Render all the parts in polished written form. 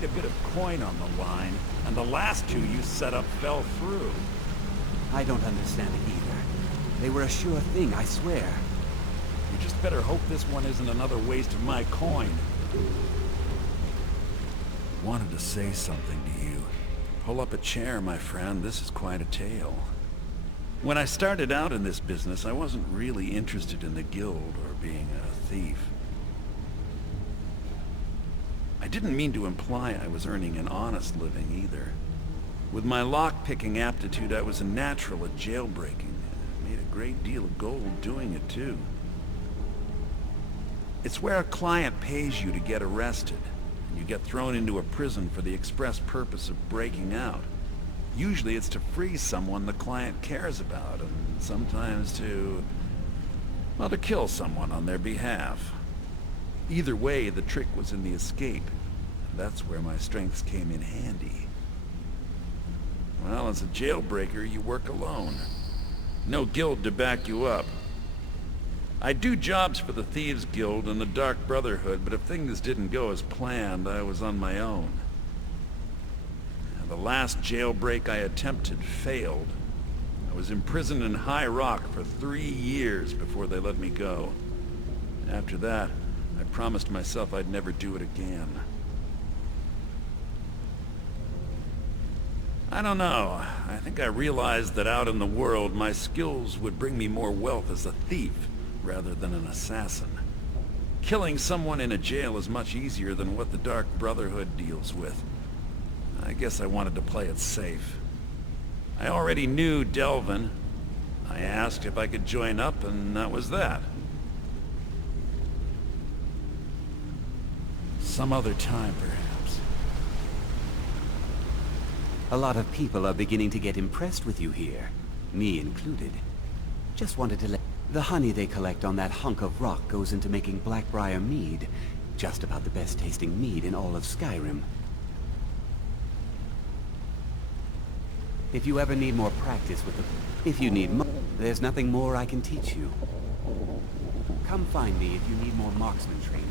quite a bit of coin on the line, and the last two you set up fell through. I don't understand it either. They were a sure thing, I swear. You just better hope this one isn't another waste of my coin. Wanted to say something to you. Pull up a chair, my friend. This is quite a tale. When I started out in this business, I wasn't really interested in the guild or being a thief. I didn't mean to imply I was earning an honest living either. With my lock-picking aptitude, I was a natural at jailbreaking. I made a great deal of gold doing it, too. It's where a client pays you to get arrested, and you get thrown into a prison for the express purpose of breaking out. Usually it's to free someone the client cares about, and sometimes to kill someone on their behalf. Either way, the trick was in the escape, and that's where my strengths came in handy. Well, as a jailbreaker, you work alone. No guild to back you up. I do jobs for the Thieves Guild and the Dark Brotherhood, but if things didn't go as planned, I was on my own. The last jailbreak I attempted failed. I was imprisoned in High Rock for 3 years before they let me go. After that, I promised myself I'd never do it again. I don't know. I think I realized that out in the world, my skills would bring me more wealth as a thief rather than an assassin. Killing someone in a jail is much easier than what the Dark Brotherhood deals with. I guess I wanted to play it safe. I already knew Delvin. I asked if I could join up, and that was that. Some other time, perhaps. A lot of people are beginning to get impressed with you here, me included. Just wanted to let... The honey they collect on that hunk of rock goes into making Blackbriar mead. Just about the best tasting mead in all of Skyrim. If you ever need more practice with the... If you need more, there's nothing more I can teach you. Come find me if you need more marksman training.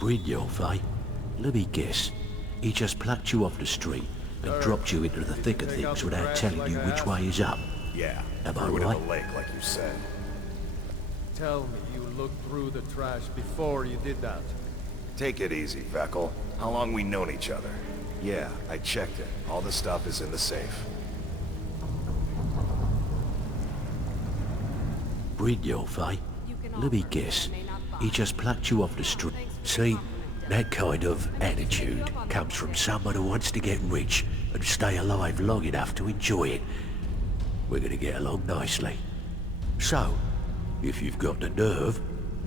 Brynjolf, eh? Let me guess. He just plucked you off the street and dropped you into the thick of things without telling you which way is up. Yeah, Am I threw it in right? the lake like you said. Tell me you looked through the trash before you did that. Take it easy, Vekel. How long we known each other? Yeah, I checked it. All the stuff is in the safe. Brynjolf, eh? Let me guess. He just plucked you off the street. See, that kind of attitude comes from someone who wants to get rich and stay alive long enough to enjoy it. We're gonna get along nicely. So, if you've got the nerve,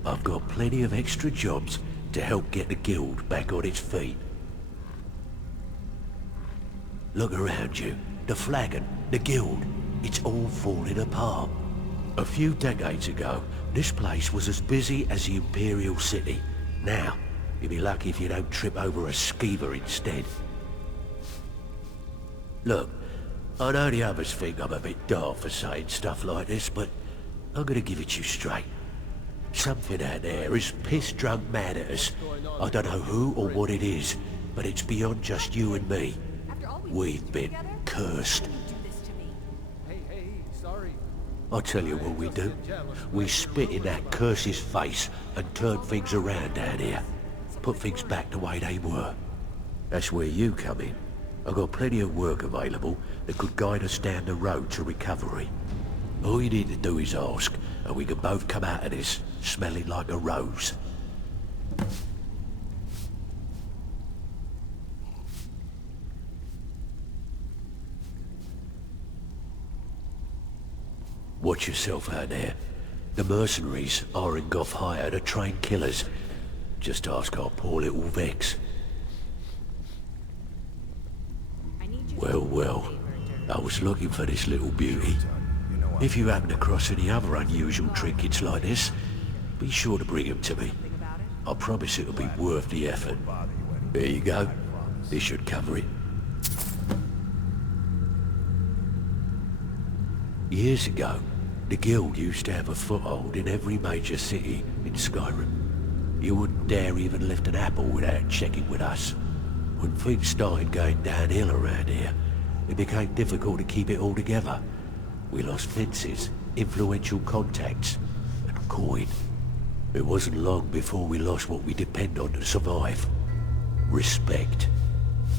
I've got plenty of extra jobs to help get the guild back on its feet. Look around you. The flagon, the guild, it's all falling apart. A few decades ago, this place was as busy as the Imperial City. Now, you'll be lucky if you don't trip over a skeever instead. Look, I know the others think I'm a bit daft for saying stuff like this, but I'm gonna give it to you straight. Something out there is piss-drunk mad at us. I don't know who or what it is, but it's beyond just you and me. We've been cursed. Hey, sorry. I'll tell you what we do. We spit in that curse's face and turn things around down here. Put things back the way they were. That's where you come in. I've got plenty of work available that could guide us down the road to recovery. All you need to do is ask, and we can both come out of this smelling like a rose. Watch yourself out there. The mercenaries are in Goth hire to train killers. Just ask our poor little Vex. Well, I was looking for this little beauty. If you happen across any other unusual trinkets like this, be sure to bring them to me. I promise it'll be worth the effort. There you go. This should cover it. Years ago, the guild used to have a foothold in every major city in Skyrim. You wouldn't dare even lift an apple without checking with us. When things started going downhill around here, it became difficult to keep it all together. We lost fences, influential contacts, and coin. It wasn't long before we lost what we depend on to survive. Respect.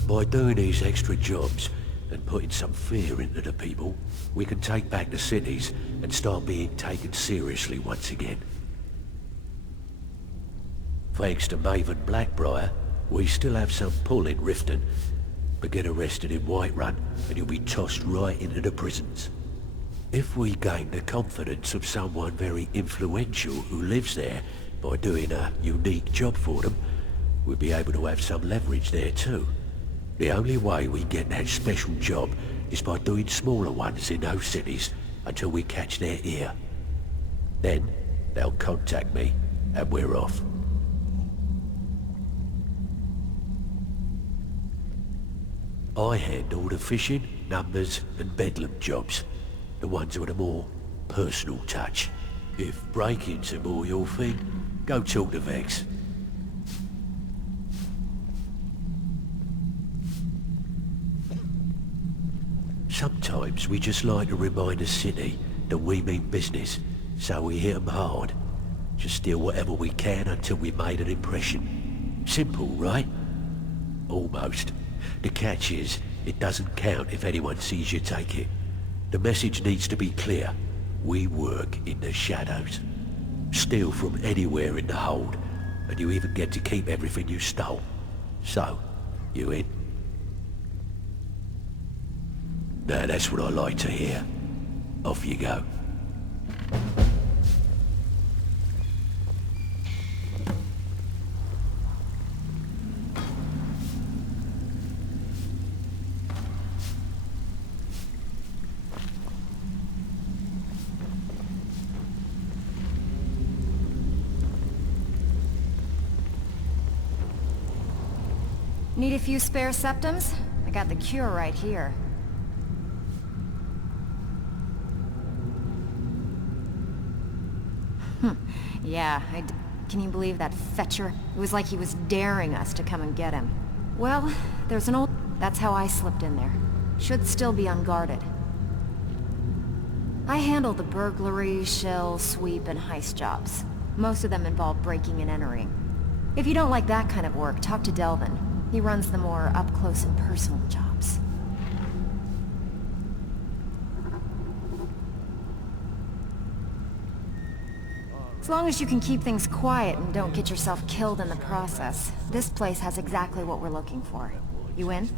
By doing these extra jobs and putting some fear into the people, we can take back the cities and start being taken seriously once again. Thanks to Maven Blackbriar, we still have some pull in Riften, but get arrested in Whiterun and you'll be tossed right into the prisons. If we gain the confidence of someone very influential who lives there by doing a unique job for them, we'll be able to have some leverage there too. The only way we get that special job is by doing smaller ones in those cities until we catch their ear. Then they'll contact me and we're off. I handle the fishing, numbers and bedlam jobs. The ones with a more personal touch. If break-ins are more your thing, go talk to Vex. Sometimes we just like to remind the city that we mean business, so we hit 'em hard. Just steal whatever we can until we made an impression. Simple, right? Almost. The catch is, it doesn't count if anyone sees you take it. The message needs to be clear. We work in the shadows. Steal from anywhere in the hold, and you even get to keep everything you stole. So, you in? Now that's what I like to hear. Off you go. Need a few spare septums? I got the cure right here. Yeah, can you believe that fetcher? It was like he was daring us to come and get him. Well, there's an old... That's how I slipped in there. Should still be unguarded. I handle the burglary, shell, sweep, and heist jobs. Most of them involve breaking and entering. If you don't like that kind of work, talk to Delvin. He runs the more up-close and personal jobs. As long as you can keep things quiet and don't get yourself killed in the process, this place has exactly what we're looking for. You in?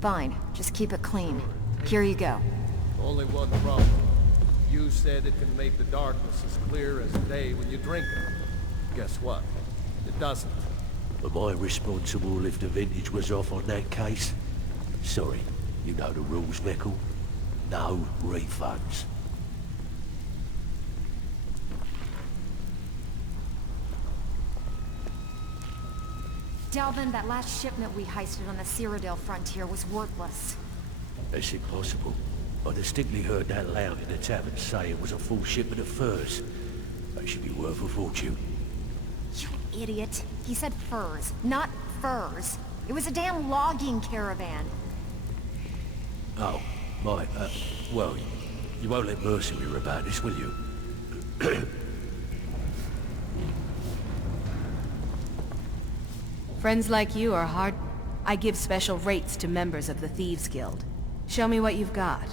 Fine. Just keep it clean. Here you go. Only one problem. You said it can make the darkness as clear as day when you drink it. Guess what? It doesn't. Am I responsible if the vintage was off on that case? Sorry, you know the rules, Mickle. No refunds. Delvin, that last shipment we heisted on the Cyrodiil frontier was worthless. That's impossible. I distinctly heard that loud in the tavern say it was a full shipment of furs. They should be worth a fortune. You idiot. He said furs, not furs. It was a damn logging caravan. Oh, my, well, you won't let Mercy hear about this, will you? Friends like you are hard. I give special rates to members of the Thieves Guild. Show me what you've got.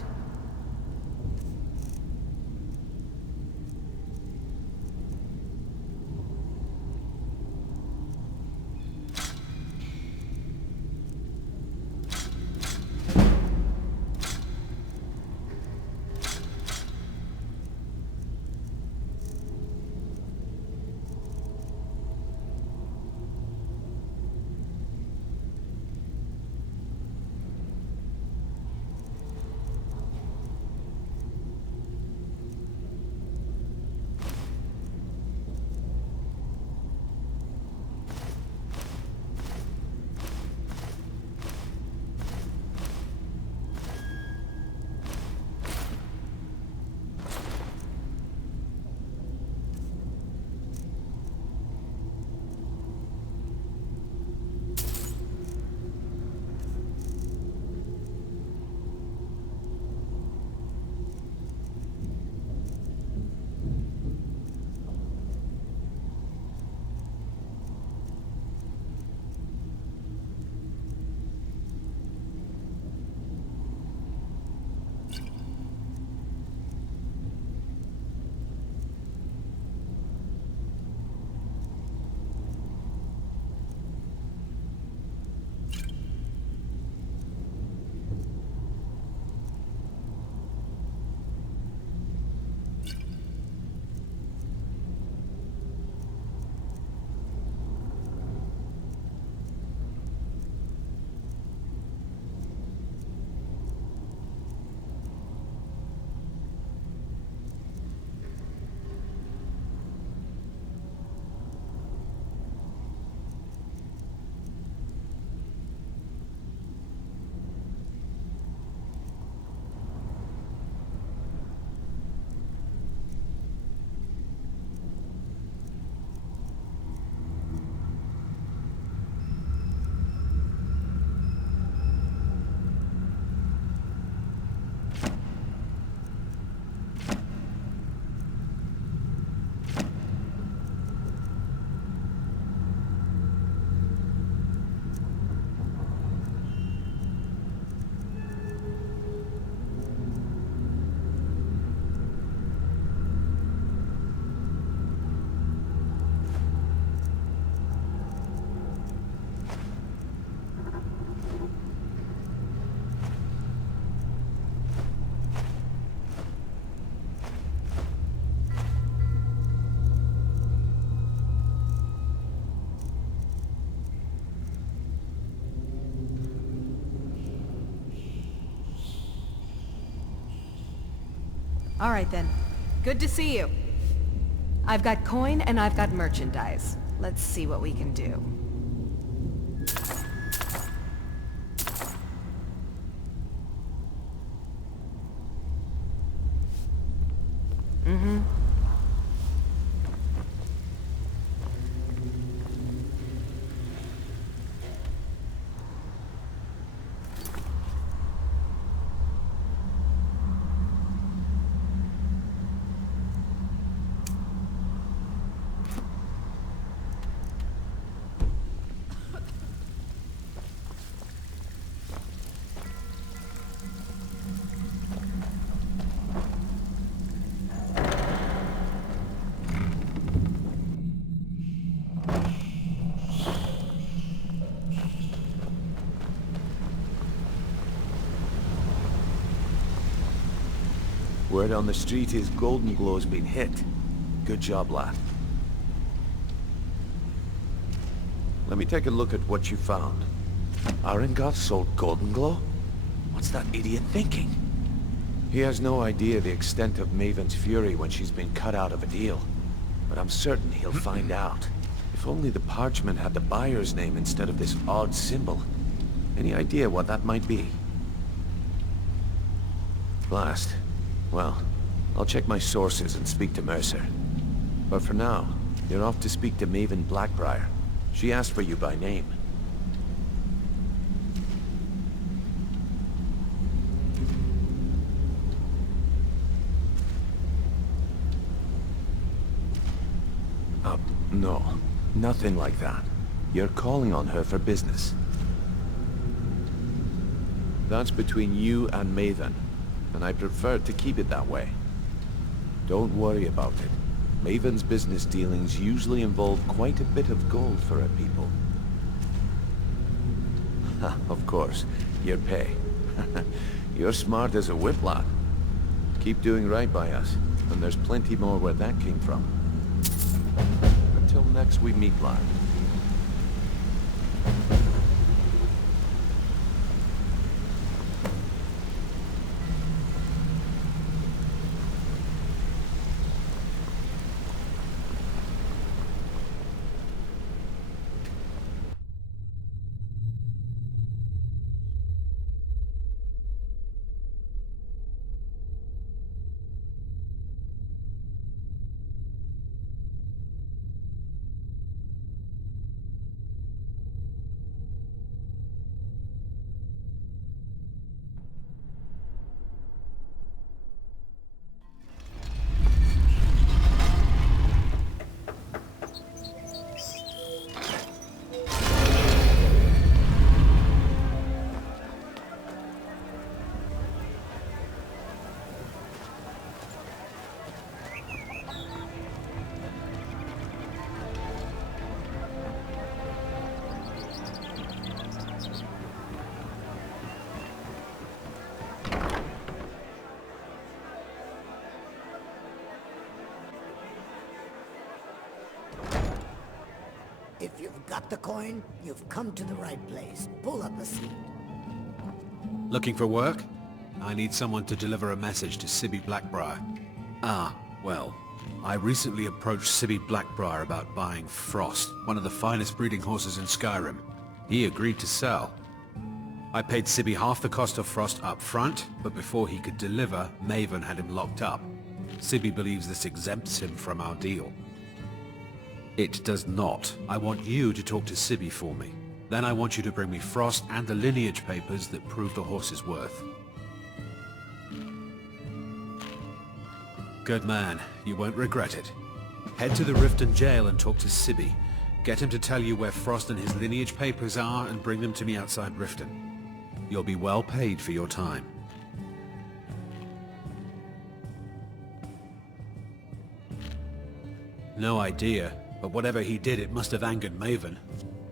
All right then. Good to see you. I've got coin and I've got merchandise. Let's see what we can do. Word on the street is Golden Glow's been hit. Good job, lad. let me take a look at what you found. Arengoth sold Golden Glow? What's that idiot thinking? He has no idea the extent of Maven's fury when she's been cut out of a deal. But I'm certain he'll find out. If only the parchment had the buyer's name instead of this odd symbol. Any idea what that might be? Blast. Well, I'll check my sources and speak to Mercer. But for now, you're off to speak to Maven Blackbriar. She asked for you by name. No. Nothing like that. You're calling on her for business. That's between you and Maven, and I prefer to keep it that way. Don't worry about it. Maven's business dealings usually involve quite a bit of gold for her people. Of course, your pay. You're smart as a whip, lad. Keep doing right by us, and there's plenty more where that came from. Until next we meet, lad. If you've got the coin, you've come to the right place. Pull up a seat. Looking for work? I need someone to deliver a message to Sibby Blackbriar. Ah, well, I recently approached Sibby Blackbriar about buying Frost, one of the finest breeding horses in Skyrim. He agreed to sell. I paid Sibby half the cost of Frost up front, but before he could deliver, Maven had him locked up. Sibby believes this exempts him from our deal. It does not. I want you to talk to Sibby for me. Then I want you to bring me Frost and the lineage papers that prove the horse's worth. Good man. You won't regret it. Head to the Riften jail and talk to Sibby. Get him to tell you where Frost and his lineage papers are and bring them to me outside Riften. You'll be well paid for your time. No idea, but whatever he did, it must have angered Maven.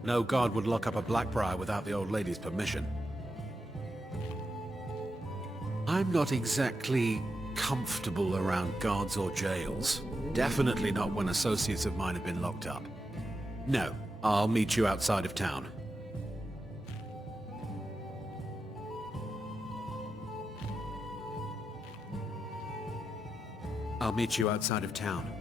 No guard would lock up a Blackbriar without the old lady's permission. I'm not exactly comfortable around guards or jails. Definitely not when associates of mine have been locked up. No, I'll meet you outside of town. I'll meet you outside of town.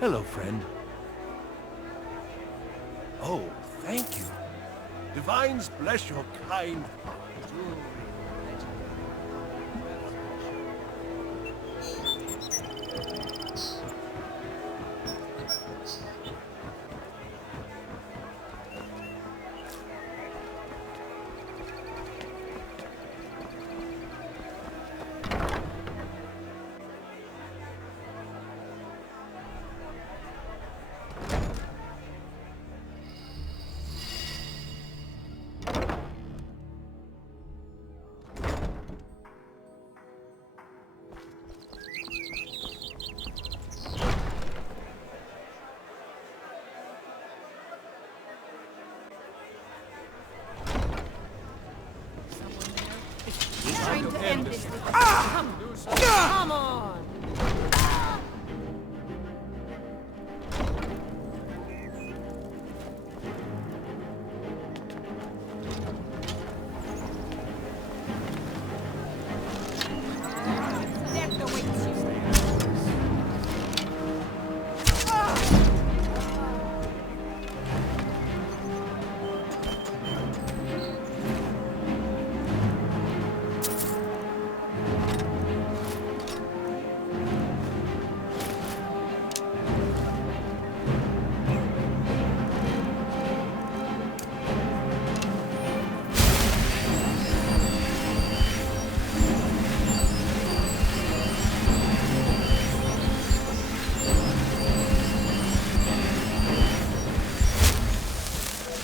Hello, friend. Oh, thank you. Divines bless your kind heart. trying to end this. Come on! Death awaits you.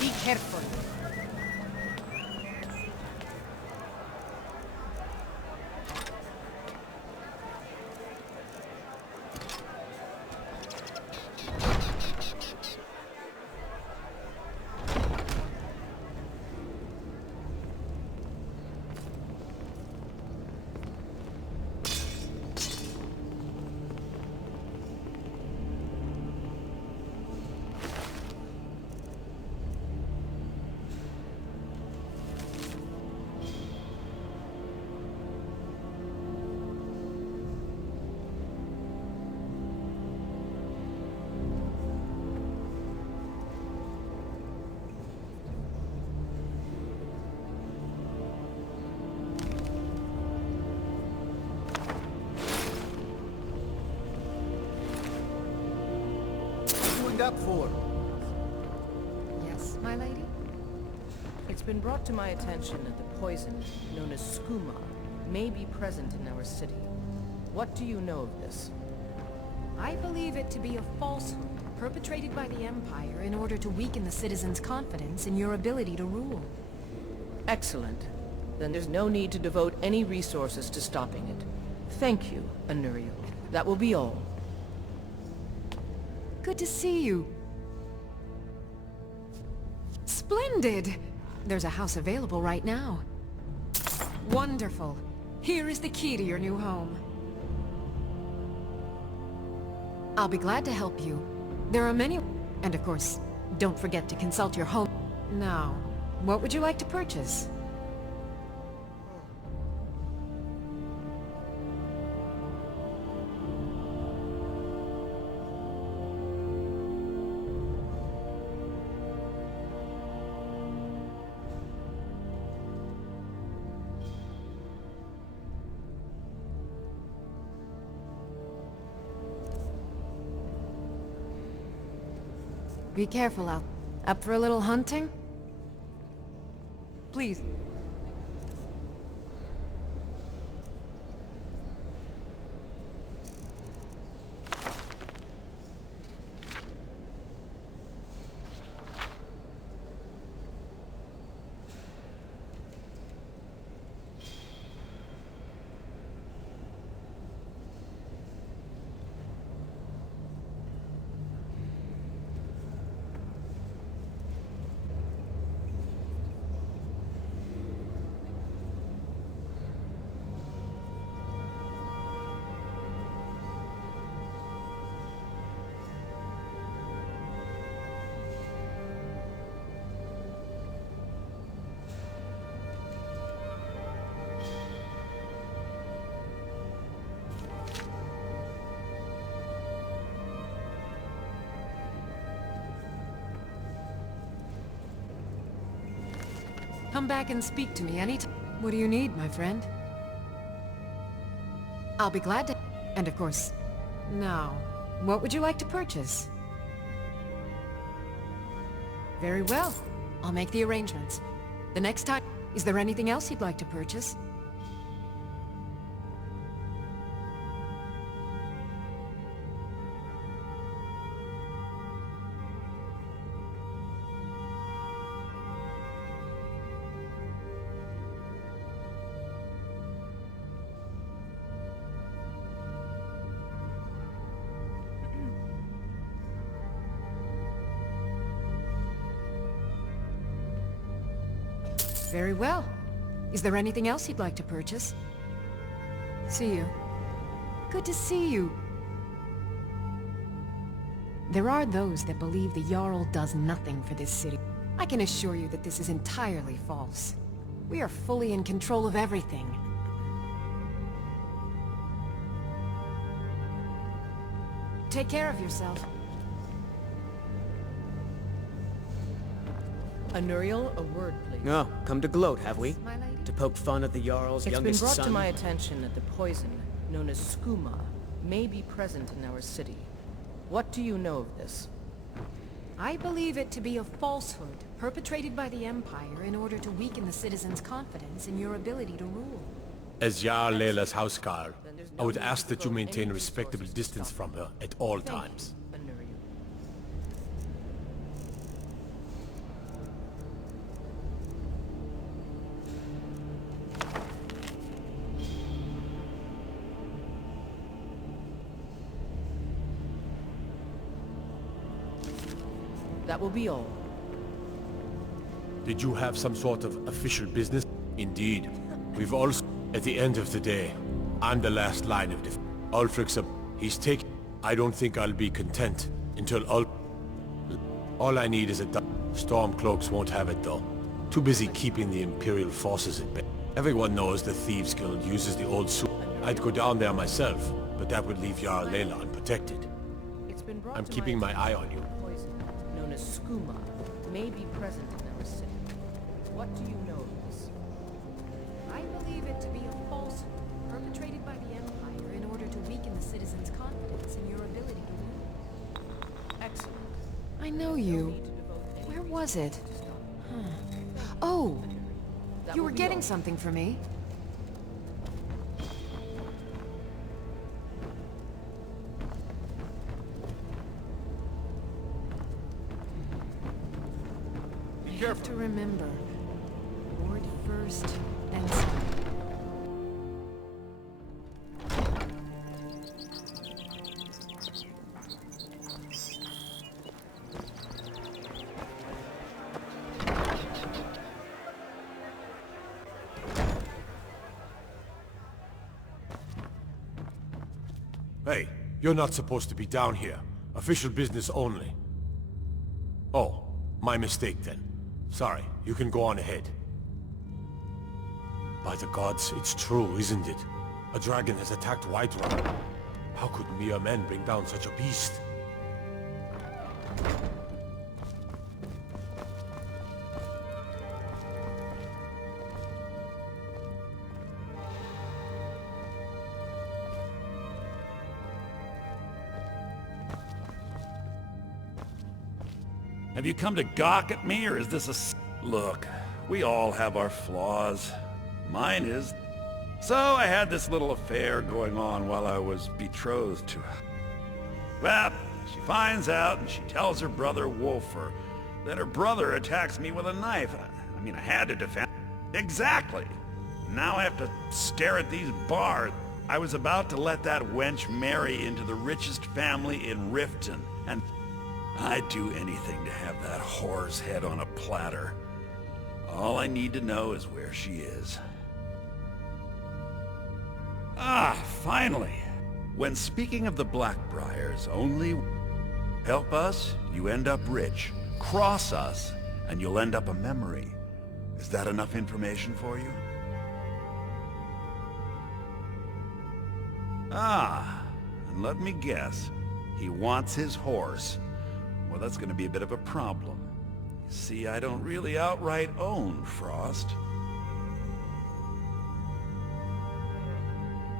Be careful. Up for? Yes, my lady? It's been brought to my attention that the poison, known as skooma, may be present in our city. What do you know of this? I believe it to be a falsehood perpetrated by the Empire in order to weaken the citizens' confidence in your ability to rule. Excellent. Then there's no need to devote any resources to stopping it. Thank you, Anuriel. That will be all. Good to see you. Splendid! There's a house available right now. Wonderful. Here is the key to your new home. I'll be glad to help you. There are many... And of course, don't forget to consult your home. Now, what would you like to purchase? Be careful out. Up for a little hunting? Please. Come back and speak to me anytime. What do you need, my friend? I'll be glad to... And of course... Now, what would you like to purchase? Very well. I'll make the arrangements. The next time... Is there anything else you'd like to purchase? Very well. Is there anything else you'd like to purchase? See you. Good to see you. There are those that believe the Jarl does nothing for this city. I can assure you that this is entirely false. We are fully in control of everything. Take care of yourself. Anuriel, a word, please. Oh, come to gloat, have we? My lady? To poke fun at the Jarl's It's been youngest brought son? to my attention that the poison, known as skooma, may be present in our city. What do you know of this? I believe it to be a falsehood perpetrated by the Empire in order to weaken the citizens' confidence in your ability to rule. As Jarl Layla's housecarl, I would ask that you maintain a respectable distance from her at all times. Anuriel. That will be all. Did you have some sort of official business? Indeed. We've also... At the end of the day, I'm the last line of defense. Ulfric's up. He's taken... I don't think I'll be content until all I need is a... Stormcloaks won't have it though. Too busy keeping the Imperial forces at bay. Everyone knows the Thieves Guild uses the old suit. I'd go down there myself, but that would leave Jarl Layla unprotected. It's been brought I'm to keeping my eye on you. Poison, known as skooma, may be present in our city. What do you know of this? I believe it to be a falsehood perpetrated by the Empire in order to weaken the citizens' confidence in your ability to rule. Excellent. I know No you. need to devote any Where was it? resources to stop Oh, That you will were be getting all. something for me. You have to remember. Lord first, then son. Hey, you're not supposed to be down here. Official business only. Oh, my mistake then. Sorry, you can go on ahead. By the gods, it's true, isn't it? A dragon has attacked Whiterun. How could mere men bring down such a beast? Have you come to gawk at me, or is this Look, we all have our flaws. Mine is... So I had this little affair going on while I was betrothed to her. Well, she finds out and she tells her brother Wolfer that her brother attacks me with a knife. I mean, I had to defend... Exactly. Now I have to stare at these bars. I was about to let that wench marry into the richest family in Riften, and I'd do anything to have that whore's head on a platter. All I need to know is where she is. Ah, finally! When speaking of the Blackbriars, only help us, you end up rich. Cross us, and you'll end up a memory. Is that enough information for you? Ah, and let me guess. He wants his horse. Well, that's going to be a bit of a problem. You see, I don't really outright own Frost.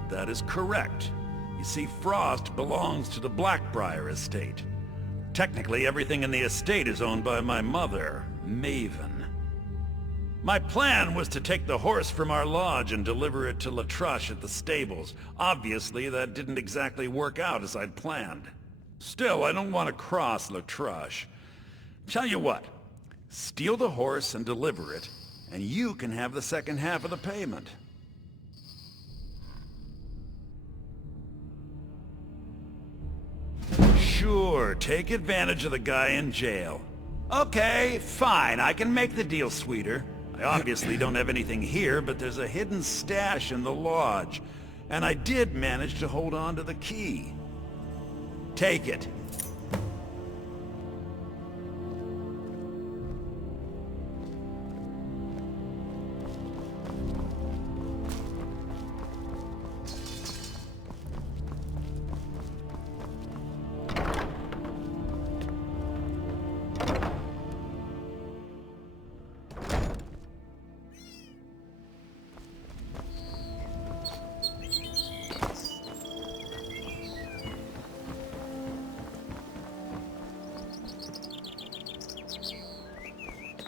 That is correct. You see, Frost belongs to the Blackbriar estate. Technically, everything in the estate is owned by my mother, Maven. My plan was to take the horse from our lodge and deliver it to Latrush at the stables. Obviously, that didn't exactly work out as I'd planned. Still, I don't want to cross Latrush. Tell you what, steal the horse and deliver it, and you can have the second half of the payment. Sure, take advantage of the guy in jail. Okay, fine, I can make the deal sweeter. I I obviously don't have anything here, but there's a hidden stash in the lodge. And I did manage to hold on to the key. Take it.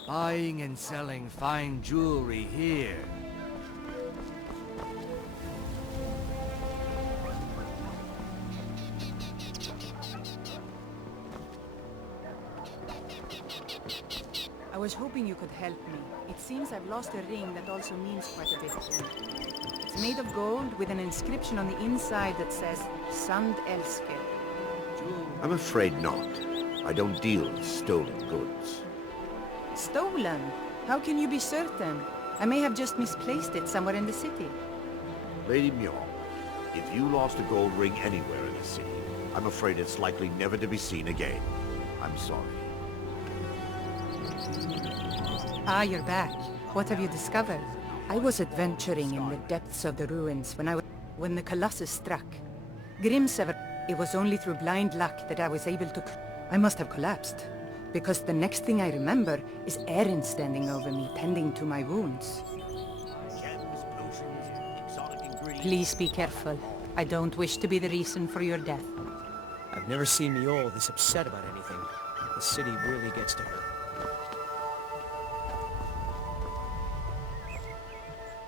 Buying and selling fine jewelry here. I was hoping you could help me. It seems I've lost a ring that also means quite a bit to me. It's made of gold with an inscription on the inside that says, Sand Elsker. I'm afraid not. I don't deal in stolen goods. Stolen? How can you be certain? I may have just misplaced it somewhere in the city. Lady Mjolnir, if you lost a gold ring anywhere in the city, I'm afraid it's likely never to be seen again. I'm sorry. Ah, you're back. What have you discovered? I was adventuring in the depths of the ruins when the Colossus struck. Grimsever, it was only through blind luck that I was able to... I must have collapsed. Because the next thing I remember is Erin standing over me, tending to my wounds. Please be careful. I don't wish to be the reason for your death. I've never seen Mjolnir this upset about anything. The city really gets to her.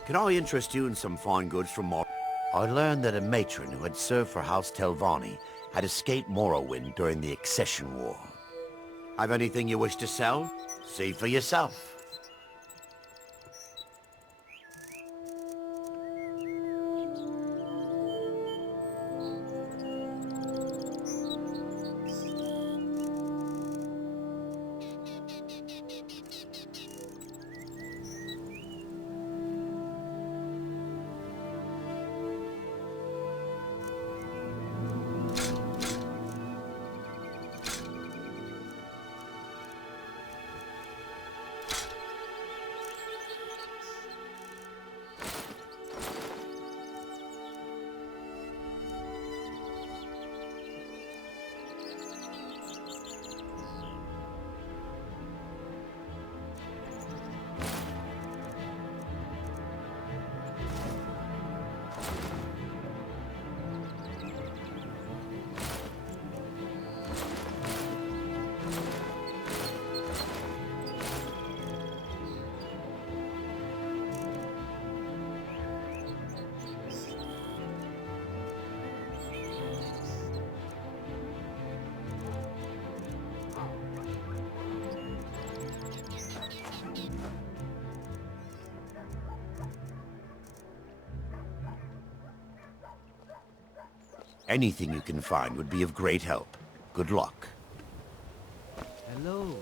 Can I interest you in some fine goods from Mor... I learned that a matron who had served for House Telvanni had escaped Morrowind during the Accession War. Have anything you wish to sell? See for yourself. Anything you can find would be of great help. Good luck. Hello.